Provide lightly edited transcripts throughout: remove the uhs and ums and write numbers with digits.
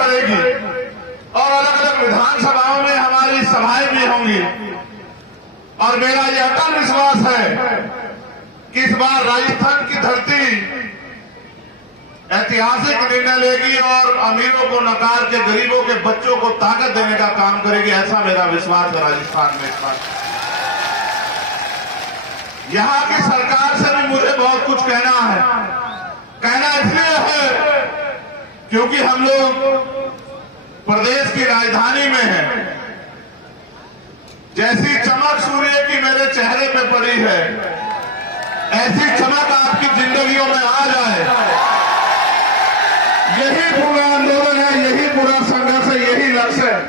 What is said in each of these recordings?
बढ़ेगी और अलग अलग विधानसभाओं में हमारी सभाएं भी होंगी। और मेरा यह अटल विश्वास है कि इस बार राजस्थान की धरती ऐतिहासिक निर्णय लेगी और अमीरों को नकार के गरीबों के बच्चों को ताकत देने का काम करेगी। ऐसा मेरा विश्वास है राजस्थान में इस बार। यहाँ की सरकार से भी मुझे बहुत कुछ कहना है। कहना इसलिए है क्योंकि हम लोग प्रदेश की राजधानी में हैं। जैसी चमक सूर्य की मेरे चेहरे पे पड़ी है, ऐसी चमक आपकी जिंदगियों में आ जाए, यही पूरा आंदोलन है, यही पूरा संघर्ष है, यही लक्ष्य है।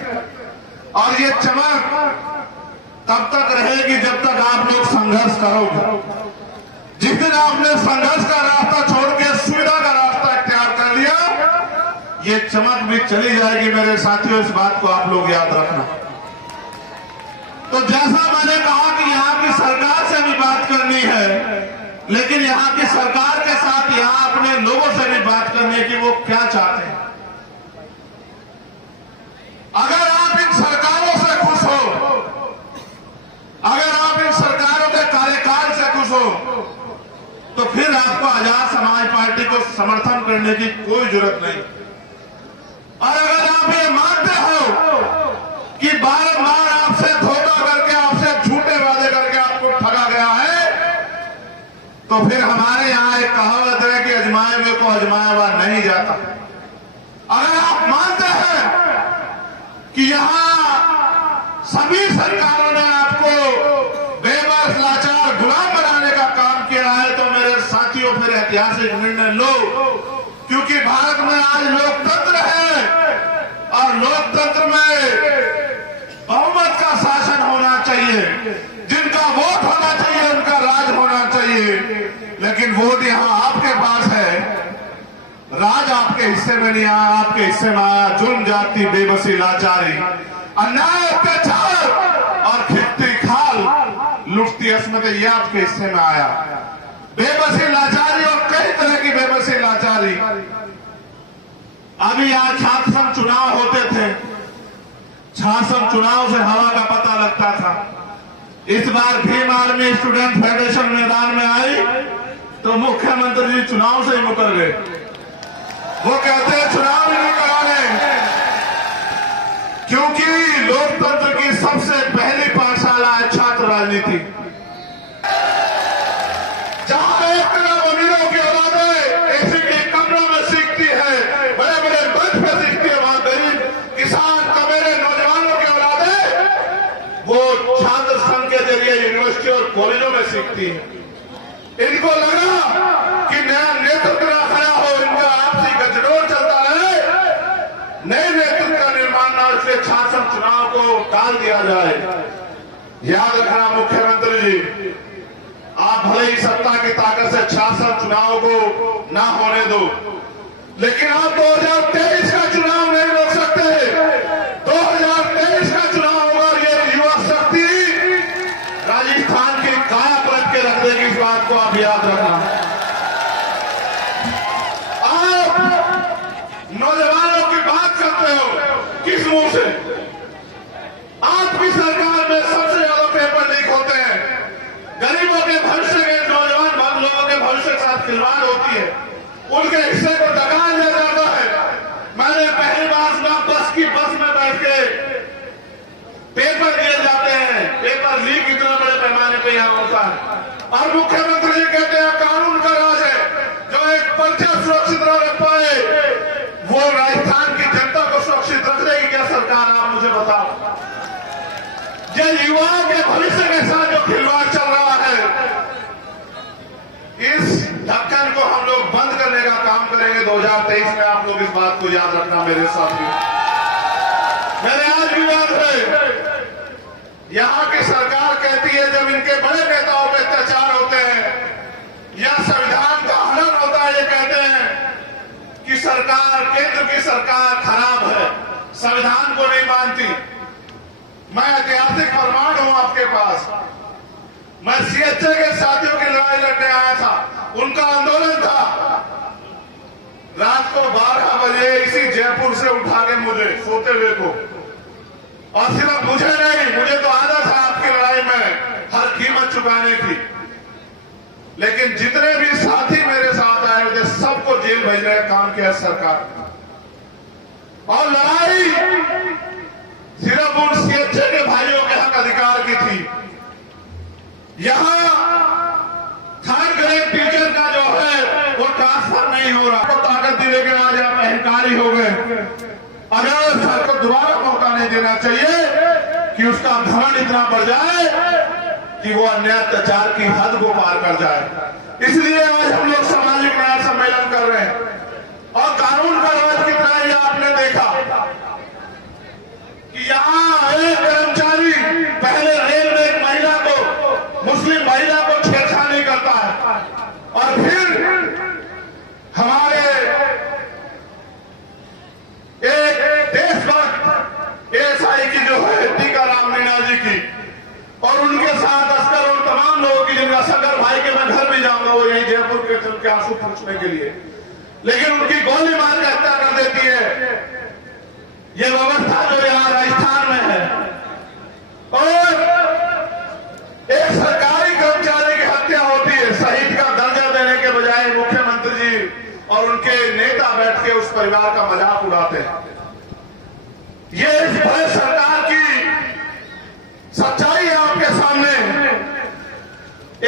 और ये चमक तब तक रहेगी जब तक आप लोग संघर्ष करोगे। जिस दिन आपने संघर्ष का रास्ता छोड़ के सुविधा का रास्ता इख्तियार कर लिया, ये चमक भी चली जाएगी मेरे साथियों। इस बात को आप लोग याद रखना। तो जैसा मैंने कहा कि यहाँ की सरकार से भी बात करनी है, लेकिन यहाँ की सरकार के साथ यहाँ अपने लोगों से भी बात करनी है कि वो क्या चाहते हैं। अगर आप इन सरकारों से खुश हो, अगर आप इन सरकारों के कार्यकाल से खुश हो, तो फिर आपको आजाद समाज पार्टी को समर्थन करने की कोई जरूरत नहीं। और अगर आप ये मानते हो कि बार-बार आपसे धोखा करके, आपसे झूठे वादे करके आपको ठगा गया है, तो फिर हमारे यहाँ एक कहावत है कि अजमाए हुए को अजमाया हुआ नहीं जाता। अगर आप मानते हैं कि यहाँ सभी सरकारों ने आपको बेबस, लाचार, गुलाम बनाने का काम किया है, तो मेरे साथियों फिर ऐतिहासिक निर्णय लो। क्योंकि भारत में आज लोकतंत्र है और लोकतंत्र में बहुमत का शासन होना चाहिए। जिनका वोट होना चाहिए उनका राज होना चाहिए। लेकिन वोट यहाँ आपके पास है, राज आपके हिस्से में नहीं आया। आपके हिस्से में आया जुल्म, जाति, बेबसी, लाचारी, अन्याय, अत्याचार और खिलती खाल, लुटती अस्मत, ये आपके हिस्से में आया। बेबसी, लाचारी और कई तरह की बेबसी, लाचारी। अभी आज छात्र संघ चुनाव होते थे, छात्र संघ चुनाव से हवा का पता लगता था। इस बार भीम आर्मी स्टूडेंट फेडरेशन मैदान में आई तो मुख्यमंत्री जी चुनाव से ही मुकर गए। वो कहते हैं चुनाव ही नहीं कराने, क्योंकि लोकतंत्र की सबसे पहली पाठशाला है छात्र राजनीति। जहां एक तरफ अमीरों की औलादें एसी के कमरों में सीखती है, बड़े बड़े मंच पे सीखती है, वहां गरीब किसान, कमेरे, नौजवानों की औलादें वो छात्र संघ के जरिए यूनिवर्सिटी और कॉलेजों में सीखती है। इनको लगा कि नया नेतृत्व खड़ा हो, इनका आपसी गठजोड़ चलता रहे, नए नेतृत्व का निर्माण ना, इसलिए छात्र संघ चुनाव को टाल दिया जाए। याद रखना मुख्यमंत्री जी, आप भले ही सत्ता की ताकत से छात्र संघ चुनाव को ना होने दो, लेकिन आप 2023 का चुनाव नहीं रोक सकते। 2023 का चुनाव होगा और ये युवा शक्ति राजस्थान की काया पलट के रख देगी। इस बात को आप याद रखना। आप नौजवानों की बात करते हो किस मुंह से? आपकी सरकार में सबसे ज्यादा पेपर लीक होते हैं। गरीबों के भविष्य के, नौजवान लोगों के भविष्य के साथ खिलवाड़ होती है, उनके हिस्से को दगा दिया जाता है। मैंने पहली बार सुना बस में बैठ के पेपर दिए जाते हैं। पेपर लीक इतना बड़े पैमाने पे यहाँ होता है और मुख्यमंत्री जी कहते हैं कानून का राज है। जो एक पर्चा सुरक्षित न रख पाए, वो राजस्थान की जनता को सुरक्षित रख देगी क्या सरकार? आप मुझे बताओ। ये युवाओं के भविष्य के साथ जो खिलवाड़ चल रहा है, इस ढक्कन को हम लोग बंद करने का काम करेंगे 2023 में। आप लोग इस बात को याद रखना मेरे साथियों। मेरे आज भी याद है, यहाँ की सरकार कहती है जब इनके बड़े नेताओं पे अत्याचार होते हैं या संविधान का हनन होता है, ये कहते हैं कि सरकार, केंद्र की सरकार खराब है, संविधान को नहीं मानती। मैं ऐतिहासिक प्रमाण हूं आपके पास। मैं सीएचए के साथियों की लड़ाई लड़ने आया था, उनका आंदोलन था रात को 12 बजे इसी जयपुर से उठा के मुझे सोते हुए को, और सिर्फ मुझे नहीं, मुझे तो आदत है आपकी लड़ाई में हर कीमत चुकाने की, लेकिन जितने भी साथी मेरे साथ आए हुए सबको जेल भेजने का काम किया सरकार। और लड़ाई सिर्फ उन सीएचए के भाइयों के हक अधिकार की थी। यहां थर्ड ग्रेड टीचर का जो है वो ट्रांसफर नहीं हो रहा, तो ताकत दिले के आज आप अहंकारी हो गए। अगर सर को दोबारा मौका नहीं देना चाहिए कि उसका घमंड इतना बढ़ जाए कि वो अन्याय अत्याचार की हद को पार कर जाए। इसलिए आज हम लोग सामाजिक न्याय सम्मेलन कर रहे हैं। और कानून का राज कितना है ये आपने देखा कि यहाँ एक कर्मचारी पहले रेल में एक महिला को, मुस्लिम महिला को छेड़छाड़ी करता है, और फिर हमारे एक देशभक्त एएसआई की जो है टीकाराम मीणा जी की, और उनके साथ अस्कर और तमाम लोगों की, जिनका शंकर भाई के मैं घर भी जाऊंगा वो यही जयपुर के उनके आंसू पूछने के लिए, लेकिन उनकी गोली मार के हत्या कर देती है। ये व्यवस्था जो यहाँ राजस्थान में है, और एक सरकारी कर्मचारी की हत्या होती है, शहीद का दर्जा देने के बजाय मुख्यमंत्री जी और उनके नेता बैठ के उस परिवार का मजाक उड़ाते हैं। ये इस बड़े सरकार की सच्चाई है आपके सामने।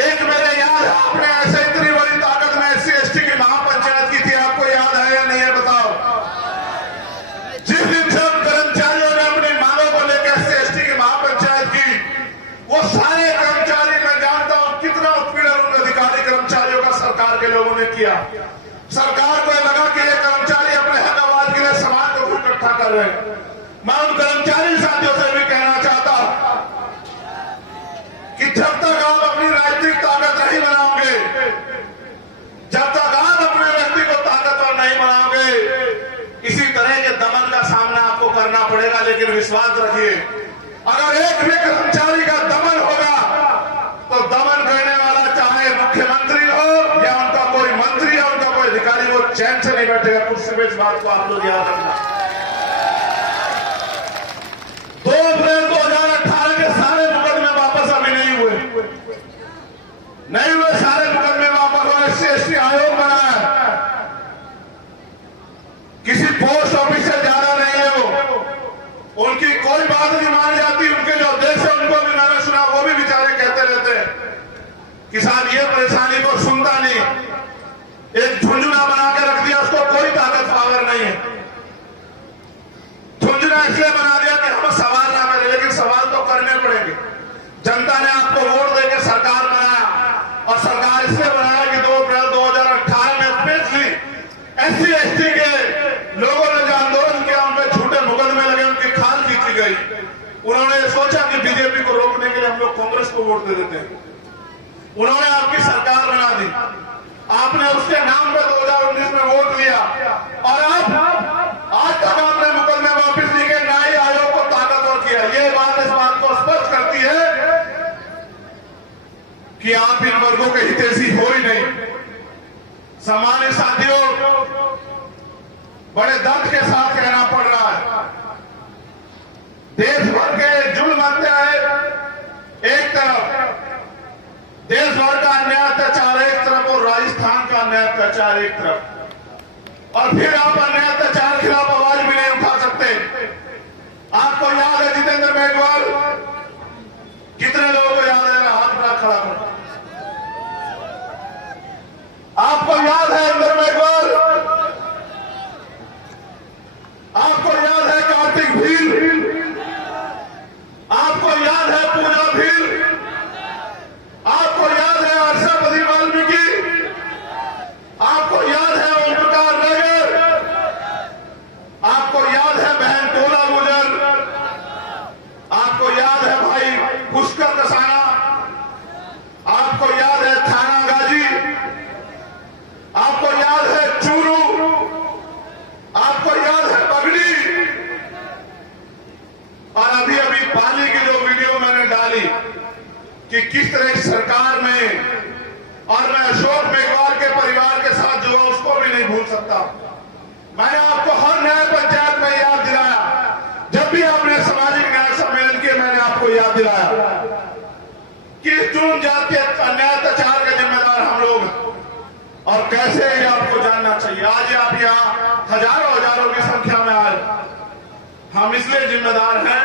एक मेरे याद है, आपने ऐसे इतनी बड़ी ताकत में एससी एसटी की महापंचायत की थी, आपको याद है या नहीं है बताओ? जिस दिन सब कर्मचारियों ने अपनी मांगों को लेकर एससी एसटी की महापंचायत की, वो सारे कर्मचारी, मैं जानता हूं कितना उत्पीड़न उन अधिकारी कर्मचारियों का सरकार के लोगों ने किया। सरकार को लगा कि ये कर्मचारी अपने हक आवाज के लिए समाज को इकट्ठा कर रहे हैं। मैं उन कर्मचारी साथियों से भी कहना चाहता हूं कि जब तक आप अपनी राजनीतिक ताकत नहीं बनाओगे, जब तक आप अपने व्यक्ति को ताकतवर नहीं बनाओगे, इसी तरह के दमन का सामना आपको करना पड़ेगा। लेकिन विश्वास रखिए, अगर एक भी कर्मचारी का दमन होगा तो दमन करने वाला चाहे मुख्यमंत्री हो या उनका कोई मंत्री या उनका कोई अधिकारी, वो चैन से नहीं बैठेगा कुर्सी में। इस बात को आप लोग याद रखना। 2 अप्रैल 2018 के सारे मुकदमे वापस अभी नहीं हुए सारे मुकदमे वापस, और एससी एसटी आयोग बना है, किसी पोस्ट ऑफिस से ज्यादा नहीं है वो, उनकी कोई बात नहीं मानी जाती। उनके जो अध्यक्ष है उनको भी मैंने सुना, वो भी बेचारे कहते रहते हैं कि साहब ये परेशानी को सुनता नहीं, एक झुंझुना बना के रख दिया, उसको कोई ताकत पावर नहीं है। झुंझुना इसलिए बना दिया कि हम सवाल ना करें, लेकिन सवाल तो करने पड़ेंगे। जनता ने आपको वोट देकर सरकार बनाया, और सरकार इसलिए बनाया कि 2 अप्रैल 2018 में स्पेशली एससी एसटी के लोगों ने जो आंदोलन किया, उनपे झूठे मुकदमे लगे, उनकी खाल खींची गई। उन्होंने सोचा कि बीजेपी को रोकने के लिए हम लोग कांग्रेस को वोट दे देते हैं। उन्होंने आपकी सरकार बना दी, आपने उसके नाम पर 2019 में वोट लिया, और आज तक आपने मुकदमे वापिस नहीं गए, ना ही आयोग को ताकतवर किया। ये बात इस बात को स्पष्ट करती है कि आप इन वर्गों के हितैषी हो ही नहीं। सामान्य साथियों, बड़े दर्द के साथ कहना पड़ रहा है, देश भर के जुल्म अत्याचार एक तरफ, देश भर का अन्याय अत्याचार एक तरफ, और राजस्थान का अन्याय अत्याचार एक तरफ, और फिर आप अन्याय अत्याचार के खिलाफ आवाज भी नहीं उठा सकते। आपको याद है जितेंद्र मेघवाल, कितने लोगों को याद है? हाथ उठा खड़ा कर। आपको याद है इंद्र मेघवाल, आपको याद है कार्तिक भील, आपको याद है पूजा भील, आपको याद है हर्षपति वाल्मीकि, आपको याद है ओम प्रकाश नगर, आपको याद है बहन टोला गुजर, आपको याद है भाई पुष्कर कसाना, चाहिए। आज आप यहाँ हजारों की संख्या में आए, हम इसलिए जिम्मेदार हैं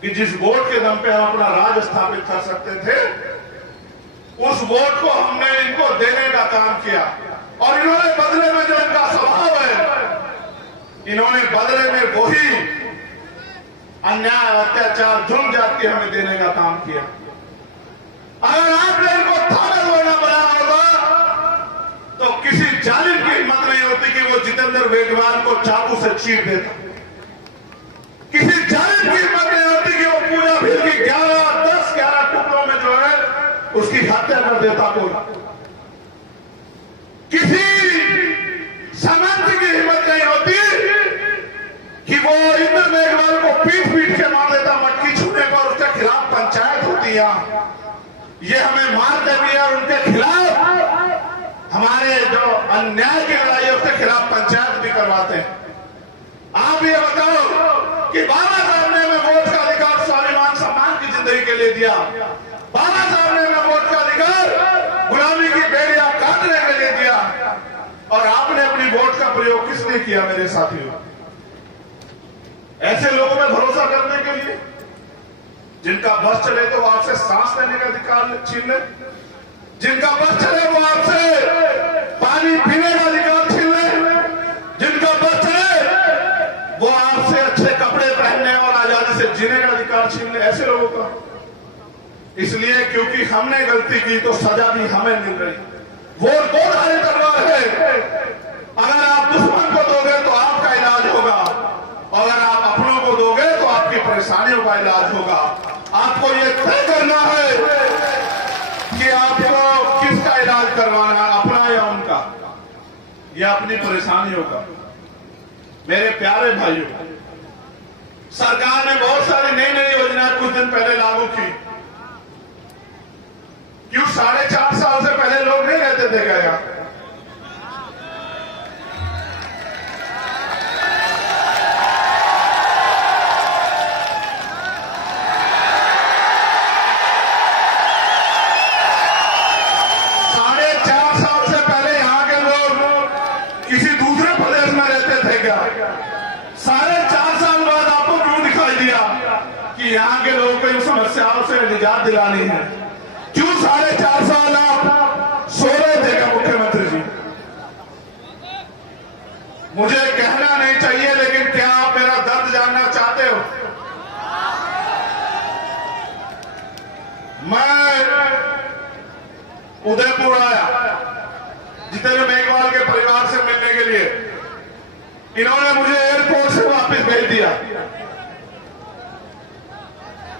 कि जिस वोट के दम पे हम अपना राज स्थापित कर सकते थे, उस वोट को हमने इनको देने का काम किया और इन्होंने बदले में जो इनका स्वभाव है, इन्होंने बदले में वही अन्याय, अत्याचार, जुल्म जाति हमें देने का काम किया। अगर आपने इनको थाने बोलना बनाया होगा तो किसी जालिम की हिम्मत नहीं होती कि वो जितेंद्र वेगवाल को चाकू से चीर देता। किसी जालिम की हिम्मत नहीं होती कि वो पूजा भील की 10-11 टुकड़ों में जो है उसकी हत्या कर देता। कोई किसी सामंत की हिम्मत नहीं होती कि वो इंद्र मेघवाल को पीट के मार देता। मटकी छूने पर उसके खिलाफ पंचायत होती है, ये हमें मार देती है और उनके खिलाफ हमारे जो अन्याय की लड़ाई है उसके खिलाफ पंचायत भी करवाते हैं। आप ये बताओ कि बाबा साहब ने हमें वोट का अधिकार स्वाभिमान सम्मान की जिंदगी के लिए दिया। बाबा साहब ने हमें वोट का अधिकार गुलामी की बेड़ियां काटने के लिए दिया और आपने अपनी वोट का प्रयोग किस लिए किया मेरे साथियों? ऐसे लोगों में भरोसा करने के लिए जिनका बस चले तो वो आपसे सांस लेने का अधिकार छीन ले, जिनका बस चले वो आपसे पानी पीने का अधिकार छीन ले, जिनका बस चले वो आपसे अच्छे कपड़े पहनने और आजादी से जीने का अधिकार छीन ले। ऐसे लोगों का इसलिए क्योंकि हमने गलती की तो सजा भी हमें मिल रही। वोट दो धारी तलवार है, अगर आप दुश्मन को दोगे तो आपका इलाज होगा, अगर आप अपनों को दोगे तो आपकी परेशानियों का इलाज होगा। आपको ये तय करना है कि आपको किसका इलाज करवाना है, अपना या उनका, या अपनी परेशानियों का। मेरे प्यारे भाइयों, सरकार ने बहुत सारी नई योजनाएं कुछ दिन पहले लागू की। क्यों 4.5 साल से पहले लोग नहीं रहते थे क्या? यहाँ के लोगों को इन समस्याओं से निजात दिलानी है। क्यों 4.5 साल आप सो रहे थे क्या मुख्यमंत्री जी? मुझे कहना नहीं चाहिए, लेकिन क्या आप मेरा दर्द जानना चाहते हो? मैं उदयपुर आया जितेंद्र मेघवाल के परिवार से मिलने के लिए। इन्होंने मुझे एयरपोर्ट से वापस भेज दिया।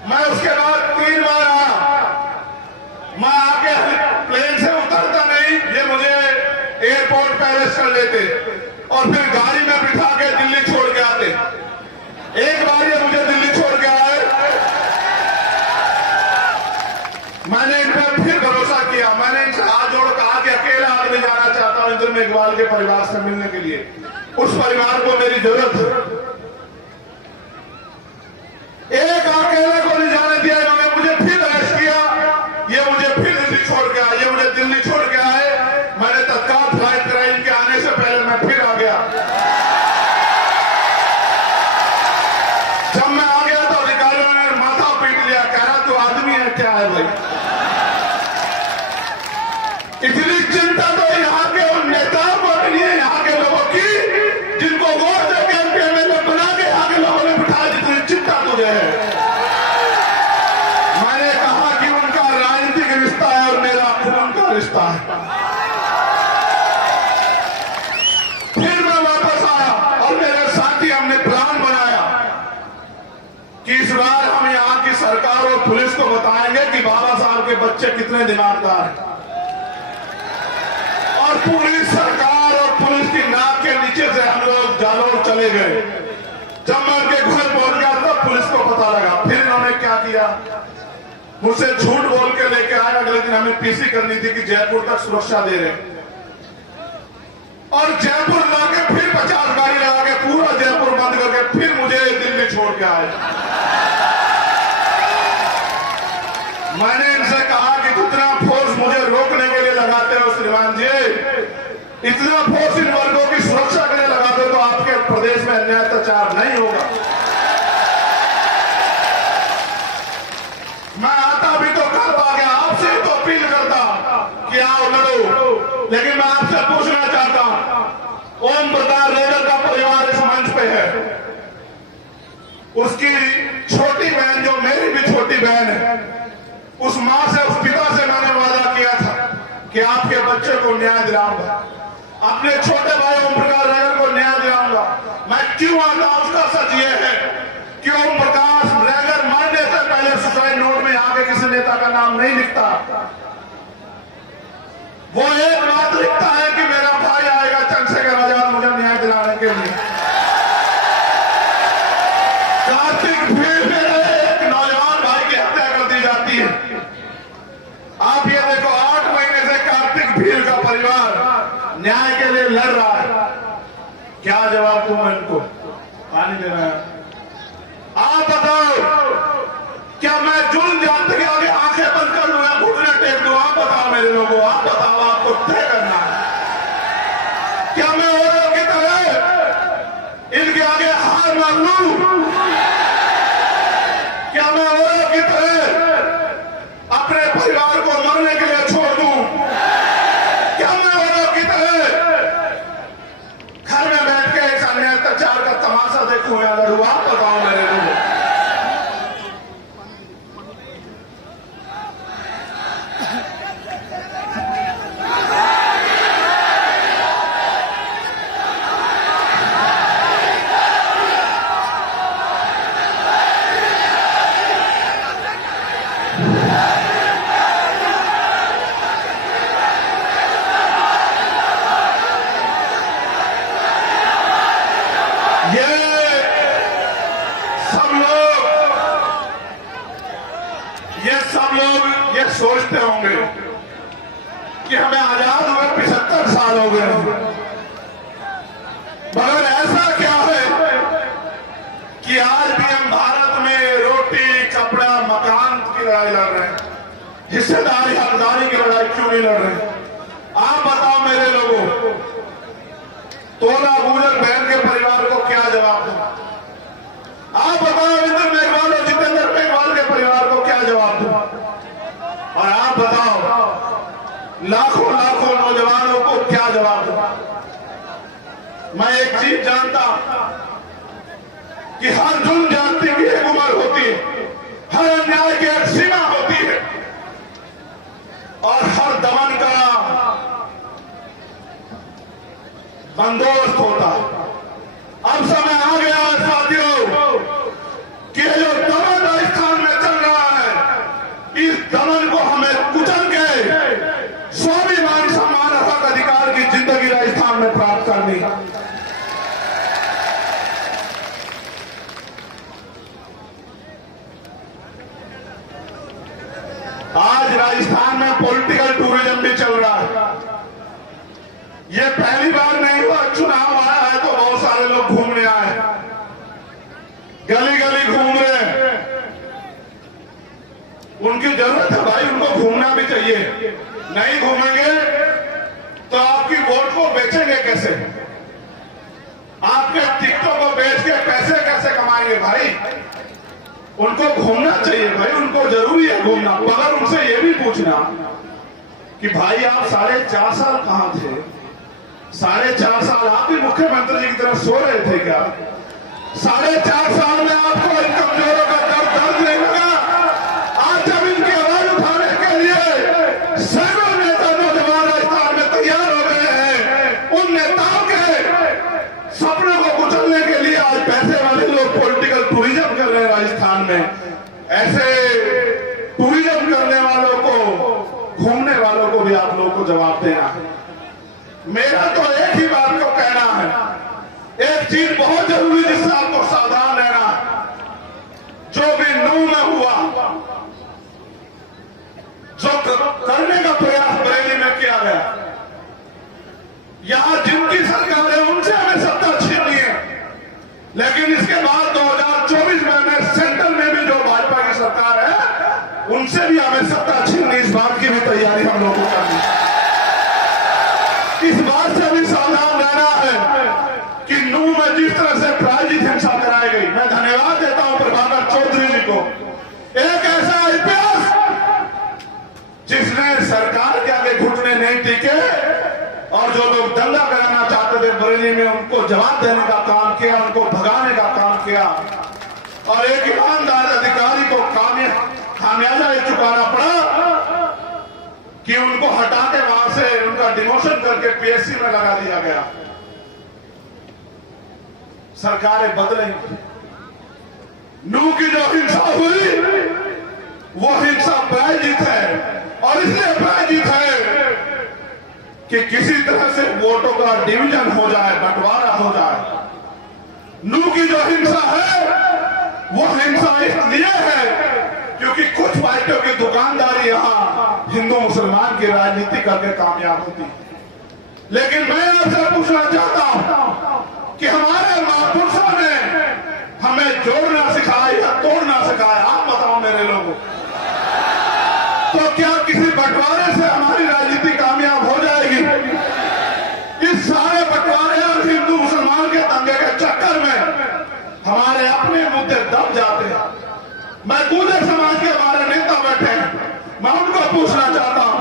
मैं उसके बाद 3 बार आया। मैं आके प्लेन से उतरता नहीं, ये मुझे एयरपोर्ट पे अरेस्ट कर लेते और फिर गाड़ी में बिठा के दिल्ली छोड़ के आते। एक बार ये मुझे दिल्ली छोड़ के आए, मैंने इन पर फिर भरोसा किया। मैंने इनसे हाथ जोड़ कहा कि अकेला आदमी जाना चाहता हूं इंद्र मेघवाल के परिवार से मिलने के लिए। उस परिवार को मेरी जरूरत है। एक अकेले को नहीं जाने दिया। इन्होंने मुझे फिर अरेस्ट किया, ये मुझे फिर दिल्ली छोड़ के आए। ये मुझे दिल्ली छोड़ के आए, मैंने तत्काल फ्लाइट कराई। इनके आने से पहले मैं फिर आ गया। जब मैं आ गया तो अधिकारियों ने माथा पीट लिया, कह रहा तू आदमी है क्या है भाई? इतनी चिंता तो यहाँ के उन नेताओं को नहीं है, यहाँ के लोगों की जिनको वोट देके उनके एमएलए बना के यहाँ के लोगों ने बिठाया। जितनी चिंता तुझे है। मैंने कहा कि उनका राजनीतिक रिश्ता है और मेरा खून का रिश्ता है। फिर मैं वापस आया और मेरे साथी हमने प्लान बनाया कि इस बार हम यहाँ की सरकार और पुलिस को बताएंगे कि बाबा साहब के बच्चे कितने दिमागदार हैं। और पूरी सरकार और पुलिस की नाक के नीचे से हम लोग जालौर चले गए। जब मैं उनके घर पहुंच गया तब पुलिस को पता लगा। फिर इन्होंने क्या किया, मुझसे झूठ बोल के लेके आए। अगले दिन हमें पीसी करनी थी कि जयपुर तक सुरक्षा दे रहे, और जयपुर लाके फिर 50 गाड़ी लगा के पूरा जयपुर बंद करके फिर मुझे दिल्ली छोड़ के आए। मैंने इनसे कहा कि जितना फोर्स मुझे रोकने के लिए लगाते हो श्रीमान जी, इतना फोर्स प्रदेश में अन्याय अत्याचार नहीं होगा। मैं आता भी तो कब आ गया, आपसे तो अपील करता कि आओ लड़ो, लेकिन मैं आपसे पूछना चाहता हूं, ओम प्रकाश रेडर का परिवार इस मंच पे है, उसकी छोटी बहन जो मेरी भी छोटी बहन है, उस मां से उस पिता से मैंने वादा किया था कि आपके बच्चे को न्याय दिलाऊंगा, अपने छोटे भाई ओम प्रकाश रेगर को न्याय दिलाऊंगा। मैं क्यों आता हूं उसका सच ये है कि ओम प्रकाश रेगर मरने से पहले सुसाइड नोट में आगे किसी नेता का नाम नहीं लिखता। वो एक बात लिखता है कि मेरा भाई आएगा चंद्रशेखर आजाद मुझे न्याय दिलाने के लिए। कार्तिक भील मेरे एक नौजवान भाई की हत्या कर दी जाती है। आप ये देखो, 8 महीने से कार्तिक भील का परिवार न्याय के लिए लड़ रहा है। क्या जवाब दूं मैं इनको? पानी दे रहा है। आप बताओ, क्या मैं जुल्म जानते के आगे आंखें बंद कर दूं या घुटने टेक दूं? आप बताओ मेरे लोगों, आप बताओ, आपको तय करना है। क्या मैं औरों की तरह इनके आगे हार मान लूं? क्या मैं औरों की तरह अपने परिवार को मरने के लिए छोड़ दूं? क्या मैं औरों की तरह घर में बैठ के इस अन्याय अत्याचार का तमाशा देखूं या लड़ूं? आप बताओ मेरे लोगों। सब लोग ये सोचते होंगे कि हमें आजाद हुए 75 साल हो गए, मगर ऐसा क्या है कि आज भी हम भारत में रोटी कपड़ा मकान की लड़ाई लड़ रहे हैं, हिस्सेदारी हकदारी की लड़ाई क्यों नहीं लड़ रहे? आप बताओ मेरे लोगों, तोला गुजर बहन के परिवार को क्या जवाब दूं? आप बताओ इंद्र मेघवाल और जितेंद्र मेघवाल के परिवार को क्या जवाब दूं? और आप बताओ लाखों लाखों नौजवानों को क्या जवाब दूं? मैं एक चीज जानता कि हर जुल्म जाति की एक उम्र होती है, हर अन्याय की एक सीमा होती है और हर दमन का बंदोबस्त होता है। अब समय आ गया है साथियों कि जो दमन राजस्थान में चल रहा है, इस दमन को हमें कुचल के स्वाभिमान सम्मान हक अधिकार की जिंदगी राजस्थान में प्राप्त करनी है। आज राजस्थान में पॉलिटिकल टूरिज्म भी चल रहा है। ये पहली बार नहीं हुआ, चुनाव आया है तो बहुत सारे लोग घूमने आए, गली गली घूम रहे हैं। उनकी जरूरत है भाई, उनको घूमना भी चाहिए। नहीं घूमेंगे तो आपकी वोट को बेचेंगे कैसे? आपके टिकटों को बेच के पैसे कैसे कमाएंगे भाई? उनको घूमना चाहिए भाई, उनको जरूरी है घूमना। मगर उनसे ये भी पूछना कि भाई आप 4.5 साल कहां थे? 4.5 साल आप भी मुख्यमंत्री जी की तरफ सो रहे थे क्या? 4.5 साल में आपको इन कमजोरों का दर्द नहीं लगा? आज जब इनकी आवाज उठाने के लिए सैकड़ों नेता नौजवान राजस्थान में तैयार हो गए हैं, उन नेताओं के सपनों को कुचलने के लिए आज पैसे वाले लोग पॉलिटिकल टूरिज्म कर रहे हैं राजस्थान में। ऐसे टूरिज्म करने वालों को, घूमने वालों को भी आप लोगों को जवाब देना है। मेरा तो एक ही बात को कहना है, एक चीज बहुत जरूरी जिससे आपको सावधान रहना है। जो भी नूह में हुआ, जो करने का प्रयास बरेली में किया गया, यहां जिनकी सरकार है उनसे हमें सत्ता छीननी है, लेकिन इसके बाद 2024 में सेंट्रल में भी जो भाजपा की सरकार है उनसे भी हमें सत्ता छीननी, इस बात की भी तैयारी हम लोगों को करनी है। इस बात से भी सावधान रहना है कि नूह में जिस किस तरह से प्रायोजित हिंसा कराई गई। मैं धन्यवाद देता हूं प्रभाकर चौधरी जी को, एक ऐसा आईपीएस जिसने सरकार के आगे घुटने नहीं टिके और जो लोग दंगा कराना चाहते थे बरेली में उनको जवाब देने का काम किया, उनको भगाने का काम किया और एक ईमानदार अधिकारी को खामियाजा ये चुकाना पड़ा कि उनको हटा के वहां से उनका डिमोशन करके पीएससी में लगा दिया गया। सरकारें बदलेंगी। नू की जो हिंसा हुई वो हिंसा प्रायोजित है और इसलिए प्रायोजित है कि किसी तरह से वोटों का डिवीजन हो जाए, बंटवारा हो जाए। नू की जो हिंसा है वो हिंसा इसलिए है क्योंकि कुछ पार्टियों की दुकानदारी यहां हिंदू मुसलमान की राजनीति करके कामयाब होती है। लेकिन मैं आपसे पूछना चाहता हूं कि हमारे महापुरुषों ने हमें जोड़ना सिखाया या तोड़ना सिखाया? आप बताओ मेरे लोगों। तो क्या किसी बंटवारे से हमारी राजनीति कामयाब हो जाएगी? इस सारे बंटवारे और हिंदू मुसलमान के दंगे के चक्कर में हमारे अपने मुद्दे दब जाते हैं। मैं गुर्जर समाज के हमारे नेता बैठे हैं, मैं उनको पूछना चाहता हूं,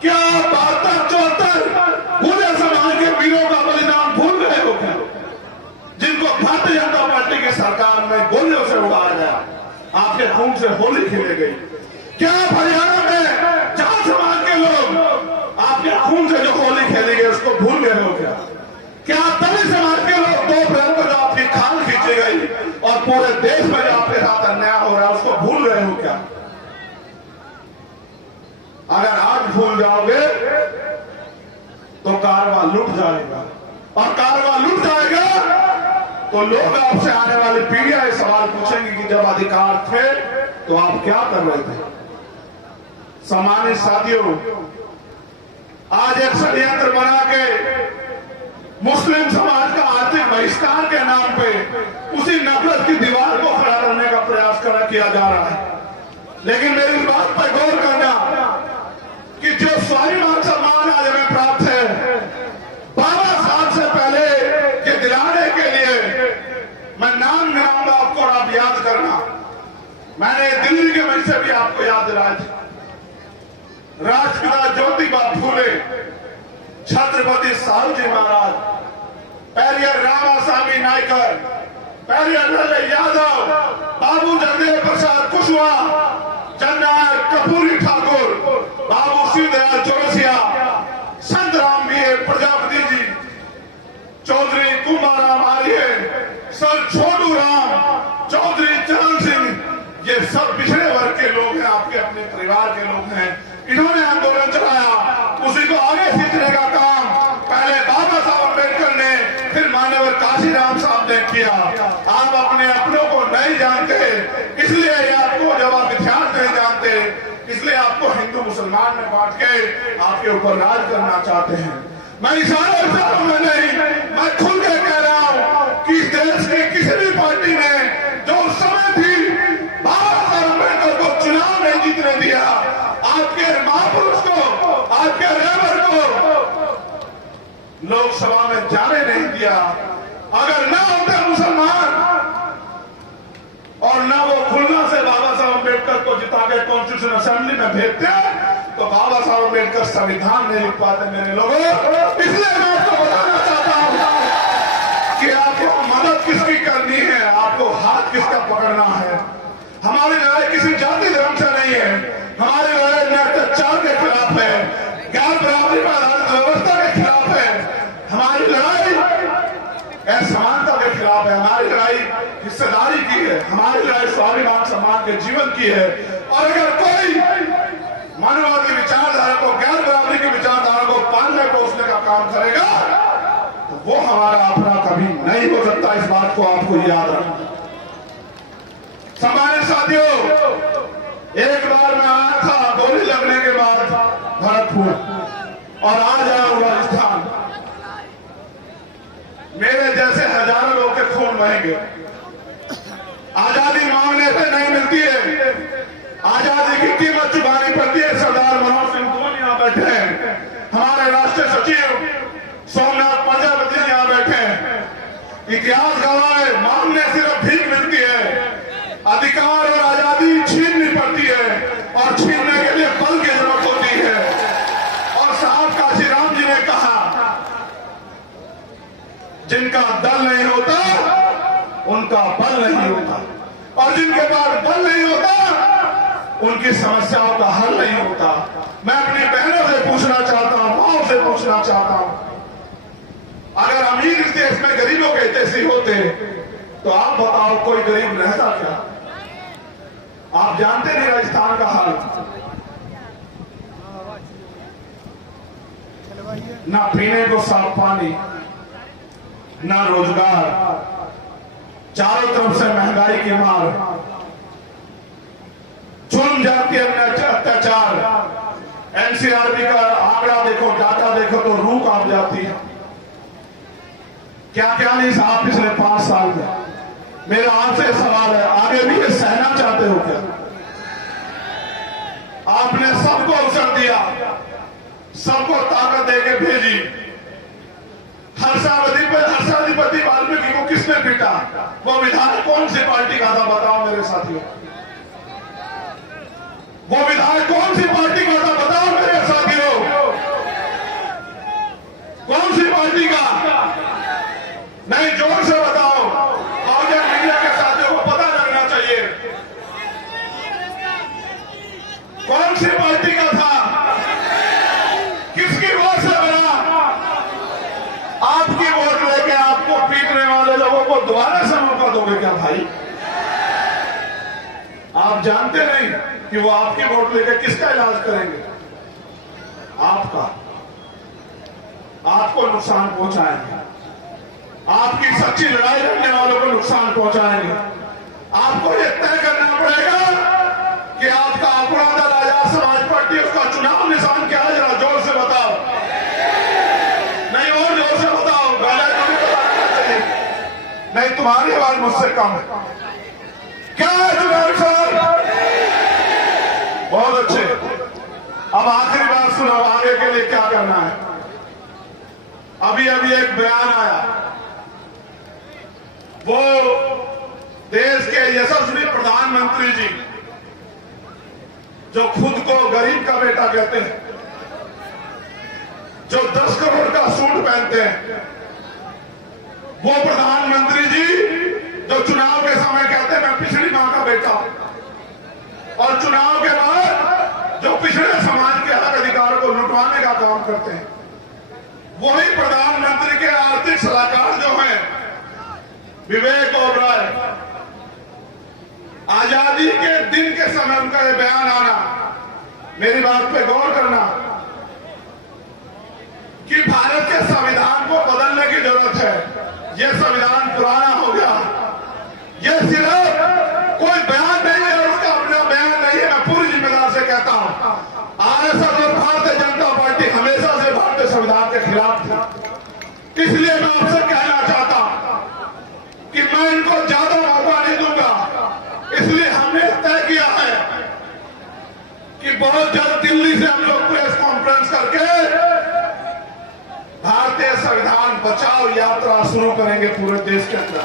क्या 72-74 गुर्जर समाज के वीरों का बलिदान भूल गए हो क्या? जिनको भारतीय जनता पार्टी की सरकार में गोलियों से उड़ाया गया, आपके खून से होली खेली गई। क्या हरियाणा में जाट समाज के लोग आपके खून से जो होली खेली गई उसको भूल गए हो क्या? क्या दलित समाज के लोग 2 अप्रैल को जो आपकी खाल खींची गई और पूरे देश में जो आपके साथ अन्याय हो रहा है उसको भूल गए हो क्या? अगर आज भूल जाओगे तो कारवा लुट जाएगा और कारवा लुट जाएगा तो लोग आपसे आने वाली पीढ़ियां ये सवाल पूछेंगी कि जब अधिकार थे तो आप क्या कर रहे थे? सम्मानित साथियों, आज एक षड्यंत्र बना के मुस्लिम समाज का आर्थिक बहिष्कार के नाम पे उसी नफरत की दीवार को खड़ा करने का प्रयास किया जा रहा है। लेकिन मेरी इस बात पर गौर करना कि जो स्वाभिमान सम्मान आज हमें प्राप्त है, बाबा साहब से पहले ये दिलाने के लिए मैं नाम गिनाऊंगा आपको और आप याद करना। मैंने दिल्ली के मंच से भी आपको याद दिलाया था। राष्ट्रपिता ज्योतिबा फूले, छत्रपति साहूजी महाराज, पेरियर रामासामी नायकर, पेरियर लल्ले यादव, बाबू जगदेव प्रसाद कुशवाहा, जननायक कर्पूरी ठाकुर, बाबू शिवदयाल चौरसिया, संत राम बीए प्रजापति जी, चौधरी कुंभाराम आर्य, सर छोटू राम, चौधरी चरण सिंह, ये सब पिछड़े वर्ग के लोग हैं, आपके अपने परिवार के लोग हैं। इन्होंने आंदोलन चलाया, उसी को आगे खींचने का काम पहले बाबा साहब अम्बेडकर ने, फिर मानवर काशीराम साहब ने किया। आप अपने अपनों को नहीं जानते, इसलिए आपको जब आप इतिहास नहीं जानते, इसलिए आपको हिंदू मुसलमान में बांट के आपके ऊपर राज करना चाहते हैं। मैं इशारों में नहीं, मैं खुल के कह रहा हूं कि इस देश की किसी भी पार्टी ने जो उस समय भी बाबा साहब अम्बेडकर को चुनाव नहीं जीतने दिया, आपके महापुरुष को, आपके रेवर को लोकसभा में जाने नहीं दिया। अगर ना होते मुसलमान और ना वो खुलना से बाबा साहब अम्बेडकर को जिता के कॉन्स्टिट्यूशन असेंबली में भेजते तो बाबा साहब अम्बेडकर संविधान नहीं लिख पाते। मेरे लोगों, इसलिए मैं आपको बताना चाहता हूं कि आपको मदद किसकी करनी है, आपको हाथ किसका पकड़ना है। हमारी लड़ाई किसी जाति धर्म से नहीं है, हमारी लड़ाई अत्याचार के खिलाफ है, गैर बराबरी पर आधारित व्यवस्था के खिलाफ है, हमारी लड़ाई असमानता के खिलाफ है, हमारी लड़ाई हिस्सेदारी की है, हमारी लड़ाई स्वाभिमान सम्मान के जीवन की है। और अगर कोई मानववादी विचारधारा को, गैर बराबरी की विचारधारा को पालने पोषने का काम करेगा तो वो हमारा अपना कभी नहीं हो सकता। इस बात को आपको याद रखना। सम्मानित साथियों, एक बार मैं आया था गोली लगने के बाद भरतपुर और आज आया हूं राजस्थान। मेरे जैसे हजारों लोग के खून बहेंगे। आजादी मांगने से नहीं मिलती है, आजादी की कीमत चुकानी पड़ती है। सरदार मनोहर सिंह धोनी यहाँ बैठे हैं, हमारे राष्ट्रीय सचिव सोमनाथ प्रजापति यहाँ बैठे हैं। इतिहास इतिहास गवाह है, मांगने सिर्फ भीख मिलती है, अधिकार और आजादी छीननी पड़ती है और छीनने के लिए बल की जरूरत होती है। और साहब काशीराम जी ने कहा, जिनका दल नहीं होता उनका बल नहीं होता, और जिनके पास बल नहीं होता उनकी समस्याओं का हल नहीं होता। मैं अपनी बहनों से पूछना चाहता हूं, माओ से पूछना चाहता हूं, अगर अमीर इस देश में गरीबों के जैसे होते तो आप बताओ कोई गरीब रहता क्या? आप जानते नहीं राजस्थान का हाल, ना पीने को साफ पानी, ना रोजगार, चारों तरफ से महंगाई की मार, जुल्म जाति अत्याचार। एनसीआरबी का आंकड़ा देखो, डाटा देखो तो रूह कांप जाती है। क्या क्या नहीं साहब पिछले 5 साल में। मेरा आपसे सवाल है, आगे भी ये सहना चाहते हो क्या? आपने सबको अवसर दिया, सबको ताकत देके भेजी। हर्षाधिपति वाल्मीकि को किसने पीटा? वो विधायक कौन सी पार्टी का था बताओ मेरे साथियों? वो विधायक कौन सी पार्टी का था बताओ मेरे साथियों? कौन सी पार्टी का? नहीं, जोर से बताओ, और मीडिया के साथियों को पता लगना चाहिए कौन सी पार्टी का था, किसकी वोट से बना। आपकी वोट लेके आपको पीटने वाले लोगों को दोबारा से मौका दोगे क्या भाई? आप जानते नहीं कि वो आपकी वोट लेके किसका इलाज करेंगे? आपका, आपको नुकसान पहुंचाएंगे, आपकी सच्ची लड़ाई लड़ने वालों को नुकसान पहुंचाएंगे। आपको ये तय करना पड़ेगा कि आपका अपना दल आजाद समाज पार्टी, उसका चुनाव निशान क्या है? जरा जोर से बताओ, नहीं और जोर से बताओ, गला तो भी बताना चाहिए। नहीं, तुम्हारी आवाज मुझसे कम है। क्या है चुनाव निशान? बहुत अच्छे। अब आखिरी बात सुनो, आगे के लिए क्या करना है। अभी एक बयान आया, वो देश के यशस्वी प्रधानमंत्री जी, जो खुद को गरीब का बेटा कहते हैं, जो 10 करोड़ का सूट पहनते हैं, वो प्रधानमंत्री जी जो चुनाव के समय कहते हैं मैं पिछड़ी मां का बेटा हूं, और चुनाव के बाद जो पिछड़े समाज के हक अधिकार को लुटवाने का काम करते हैं, वही प्रधानमंत्री के आर्थिक सलाहकार जो हैं विवेक ओबराय, आजादी के दिन के समय उनका यह बयान आना, मेरी बात पे गौर करना, कि भारत के संविधान को बदलने की जरूरत है। यह संविधान पुराना हो गया। यह सिर्फ कोई बयान नहीं है, उसका अपना बयान नहीं है। मैं पूरी जिम्मेदार से कहता हूं, आरएसएस और भारतीय जनता पार्टी हमेशा से भारतीय संविधान के खिलाफ थी। इसलिए मैं आपसे कहना चाहता हूं कि मैं इनको ज्यादा मौका नहीं दूंगा। इसलिए हमने तय किया है कि बहुत जल्द दिल्ली से हम लोग प्रेस कॉन्फ्रेंस करके भारतीय संविधान बचाओ यात्रा शुरू करेंगे पूरे देश के अंदर।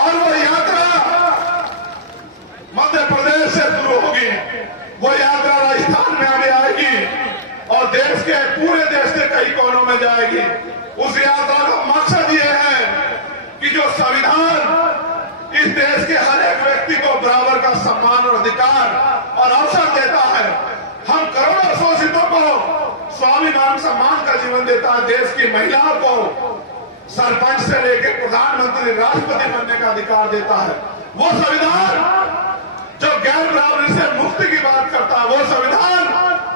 और वो यात्रा मध्य प्रदेश से शुरू होगी, वो यात्रा राजस्थान में आगे आएगी और देश के पूरे देश के कई कोनों में जाएगी। उस यात्रा का मकसद ये है कि जो संविधान इस देश के हर एक व्यक्ति को बराबर का सम्मान और अधिकार और अवसर देता है, हम करोड़ों शोषितों को स्वाभिमान सम्मान का जीवन देता है, देश की महिलाओं को सरपंच से लेकर प्रधानमंत्री राष्ट्रपति बनने का अधिकार देता है, वो संविधान जो गैर बराबरी से मुक्ति की बात करता है, वो संविधान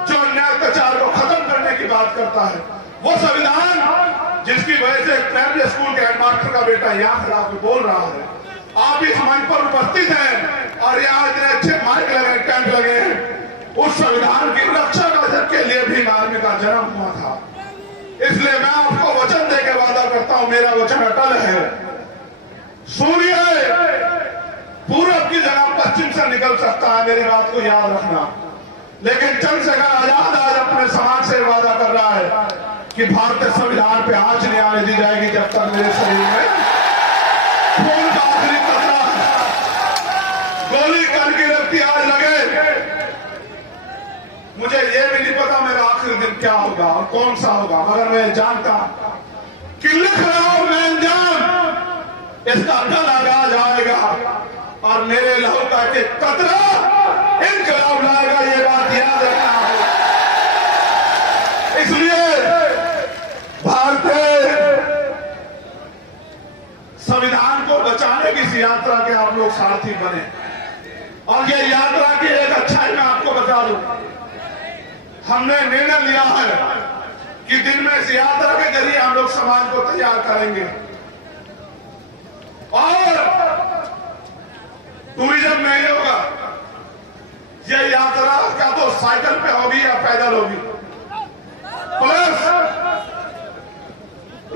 जो अन्याय अत्याचार को खत्म करने की बात करता है, वो संविधान जिसकी वजह से प्राइमरी स्कूल के हेडमास्टर का बेटा यहाँ खड़ा होकर बोल रहा है। आप इस मंच पर उपस्थित हैं और यहाँ इतने अच्छे माइक लगे, टेंट लगे हैं। उस संविधान की रक्षा के लिए भी आदमी का जन्म हुआ था। इसलिए मैं आपको वचन देकर वादा करता हूं, मेरा वचन अटल है। सूर्य पूरब की जगह पश्चिम से निकल सकता है, मेरी बात को याद रखना। लेकिन चंद्रशेखर आजाद आज अपने समाज से वादा कर रहा है कि भारतीय संविधान पे आंच नहीं आने दी जाएगी जब तक मेरे शरीर में खून का आखिरी कतरा गोली करके रखती आज लगे। मुझे ये भी नहीं पता मेरा आखिरी दिन क्या होगा और कौन सा होगा, मगर मैं जानता कि लिख रहा हूं मैं अंजाम इसका कल आगाज आएगा और मेरे लहू का एक कतरा इनकलाब लाएगा, ये बात याद रखना होगा। इसलिए भारतीय संविधान को बचाने की इस यात्रा के आप लोग सारथी बने। और ये यात्रा की एक अच्छाई मैं आपको बता दूं, हमने निर्णय लिया है कि दिन में इस यात्रा के जरिए हम लोग समाज को तैयार करेंगे और टूरिज्म नहीं होगा। यह यात्रा का तो साइकिल पे होगी या पैदल होगी, प्लस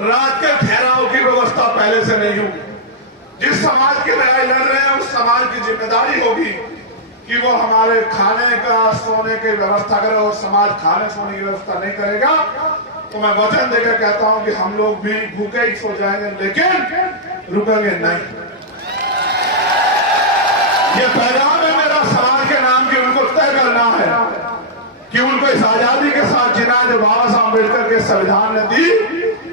रात के ठहराव की व्यवस्था पहले से नहीं होगी। जिस समाज की लड़ाई लड़ रहे हैं उस समाज की जिम्मेदारी होगी कि वो हमारे खाने का सोने की व्यवस्था करे, और समाज खाने सोने की व्यवस्था नहीं करेगा तो मैं वचन देकर कहता हूं कि हम लोग भी भूखे ही सो जाएंगे लेकिन रुकेंगे नहीं। ये पैगाम है मेरा समाज के नाम की, उनको तय करना है कि उनको इस आजादी के साथ जीना जो बाबा साहब अम्बेडकर के संविधान ने दी,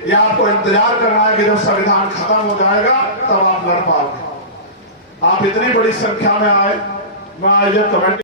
ये आपको इंतजार करना है कि जब संविधान खत्म हो जाएगा तब आप लड़ पाओगे। आप इतनी बड़ी संख्या में आए, मैं आज कमेंट